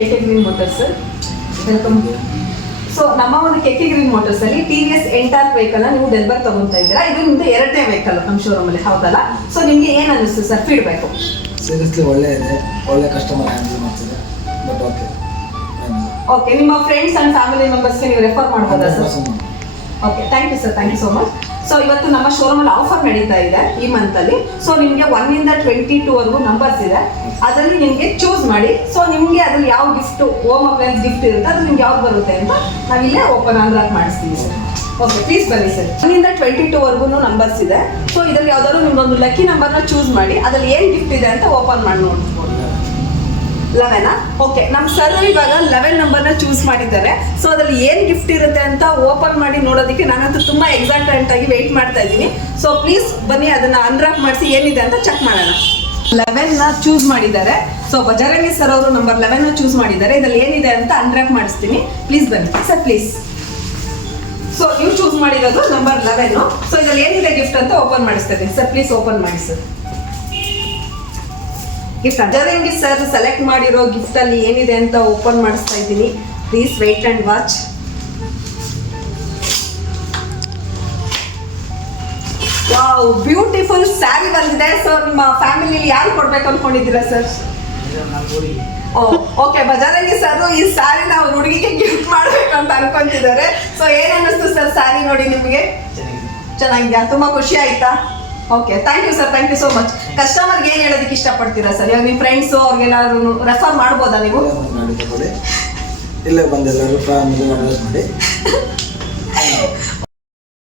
KK Green Motors welcome. So ನಮ್ಮ ಒಂದು KK Green Motors ಅಲ್ಲಿ TVS ಎಂಟಾರ್ ವೆಹಿಕಲ್ ನೀವು ಡೆಲಿವರ್ ತಗೊಂತಾ ಇದ್ದೀರಾ. ಇದು ನಿಮ್ದು ಎರಡನೇ ವೆಹಿಕಲ್ ನಮ್ಮ ಶೋರೂಮ್ ಅಲ್ಲಿ, ಹೌದಲ್ಲ? ಸೊ ನಿಮ್ಗೆ ಏನ್ ಅನಿಸ್ತು ಸರ್ ಫೀಡ್ಬ್ಯಾಕ್? ಸೀರಿಯಸ್ಲಿ ಒಳ್ಳೆ ಇದೆ, ಒಳ್ಳೆ ಕಸ್ಟಮರ್ ಹ್ಯಾಂಡಲ್ ಮಾಡ್ತಿದೆ. ಬಟ್ ಓಕೆ, ನಿಮ್ಮ ಫ್ರೆಂಡ್ಸ್ ಅಂಡ್ ಫ್ಯಾಮಿಲಿ ಮೆಂಬರ್ಸ್ಗೆ ನೀವು ರೆಫರ್ ಮಾಡ್ಬೋದಾ sir? Okay, thank you sir, thank you so much. So ಇವತ್ತು ನಮ್ಮ ಶೋರೂಮಲ್ಲಿ ಆಫರ್ ನಡೀತಾ ಇದೆ ಈ ಮಂತಲ್ಲಿ. ಸೊ ನಿಮಗೆ 1 ಇಂದ 22 ವರೆಗೂ ನಂಬರ್ಸ್ ಇದೆ, ಅದರಲ್ಲಿ ನಿಮಗೆ ಚೂಸ್ ಮಾಡಿ. ಸೊ ನಿಮಗೆ ಅದ್ರಲ್ಲಿ ಯಾವ ಗಿಫ್ಟ್, ಹೋಮ್ ಅಪ್ಲೈನ್ಸ್ ಗಿಫ್ಟ್ ಇರುತ್ತೆ, ಅದು ನಿಮ್ಗೆ ಯಾವ್ದು ಬರುತ್ತೆ ಅಂತ ನಾವಿಲ್ಲೇ ಓಪನ್ ಅನ್ಲಾಕ್ ಮಾಡಿಸ್ತೀವಿ ಸರ್. ಓಕೆ, ಪ್ಲೀಸ್ ಬನ್ನಿ ಸರ್. 1 ಇಂದ 22 ವರೆಗೂ ನಂಬರ್ಸ್ ಇದೆ. ಸೊ ಇದರಲ್ಲಿ ಯಾವ್ದಾದ್ರು ನಿಮ್ದೊಂದು ಲಕ್ಕಿ ನಂಬರ್ನ ಚೂಸ್ ಮಾಡಿ, ಅದ್ರಲ್ಲಿ ಏನು ಗಿಫ್ಟ್ ಇದೆ ಅಂತ ಓಪನ್ ಮಾಡಿ ನೋಡ್ಬೋದು. 11. ಓಕೆ, ನಮ್ಮ ಸರ್ ಇವಾಗ 11 ನಂಬರ್ನ ಚೂಸ್ ಮಾಡಿದ್ದಾರೆ. ಸೊ ಅದ್ರಲ್ಲಿ ಏನು ಗಿಫ್ಟ್ ಇರುತ್ತೆ ಅಂತ ಓಪನ್ ಮಾಡಿ ನೋಡೋದಕ್ಕೆ ನಾನಂತೂ ತುಂಬ ಎಕ್ಸೈಟೆಡ್ ಆಗಿ ವೆಯ್ಟ್ ಮಾಡ್ತಾ ಇದ್ದೀನಿ. ಸೊ ಪ್ಲೀಸ್ ಬನ್ನಿ, ಅದನ್ನ ಅನ್ರಾಕ್ ಮಾಡಿಸಿ ಏನಿದೆ ಅಂತ ಚೆಕ್ ಮಾಡೋಣ. 11ನ ಚೂಸ್ ಮಾಡಿದ್ದಾರೆ. ಸೊ ಬಜರಂಗಿ ಸರ್ ಅವರು ನಂಬರ್ 11ನ ಚೂಸ್ ಮಾಡಿದ್ದಾರೆ. ಇದರಲ್ಲಿ ಏನಿದೆ ಅಂತ ಅನ್ರಾಕ್ ಮಾಡಿಸ್ತೀನಿ, ಪ್ಲೀಸ್ ಬನ್ನಿ ಸರ್, ಪ್ಲೀಸ್. ಸೊ ನೀವು ಚೂಸ್ ಮಾಡಿರೋದು ನಂಬರ್ 11. ಸೊ ಇದರಲ್ಲಿ ಏನಿದೆ ಗಿಫ್ಟ್ ಅಂತ ಓಪನ್ ಮಾಡಿಸ್ತಾ ಇದ್ದೀನಿ ಸರ್, ಪ್ಲೀಸ್ ಓಪನ್ ಮಾಡಿ sir. Gift Bajrangi sir select ಮಾಡಿರೋ ಗಿಫ್ಟ್ ಅಲ್ಲಿ ಏನಿದೆ ಅಂತ ಓಪನ್ ಮಾಡಿಸ್ತಾ ಇದ್ದೀನಿ. Please wait and watch. Wow, beautiful sari ಬಂದಿದೆ. ಸೊ ನಿಮ್ಮ ಫ್ಯಾಮಿಲಿಯಲ್ಲಿ ಯಾರು ಕೊಡ್ಬೇಕು ಅನ್ಕೊಂಡಿದ್ದೀರಾ ಸರ್? ಓಕೆ, ಬಜರಂಗಿ ಸರ್ ಈ ಸ್ಯಾರಿನ ಅವ್ರ ಹುಡುಗಿಗೆ ಗಿಫ್ಟ್ ಮಾಡ್ಬೇಕು ಅಂತ ಅನ್ಕೊಂತಿದ್ದಾರೆ. ಸೊ ಏನ್ ಅನ್ನಿಸ್ತು ಸರ್ ಸ್ಯಾರಿ ನೋಡಿ ನಿಮಗೆ? ಚೆನ್ನಾಗಿದ್ಯಾ? ತುಂಬಾ ಖುಷಿ ಆಯ್ತಾ? Okay, thank you sir, thank you so much. ಕಸ್ಟಮರ್ಗೆ ಏನು ಹೇಳೋದಕ್ಕೆ ಇಷ್ಟಪಡ್ತೀರಾ ಸರ್? ಇವಾಗ ನಿಮ್ಮ ಫ್ರೆಂಡ್ಸು ಅವ್ರಿಗೇನಾದ್ರು ರೆಫರ್ ಮಾಡ್ಬೋದಾ ನೀವು? ಇಲ್ಲೇ ಬಂದೆಲ್ಲರೂ ಫ್ಯಾಮಿಲಿ ಮಾಡಿ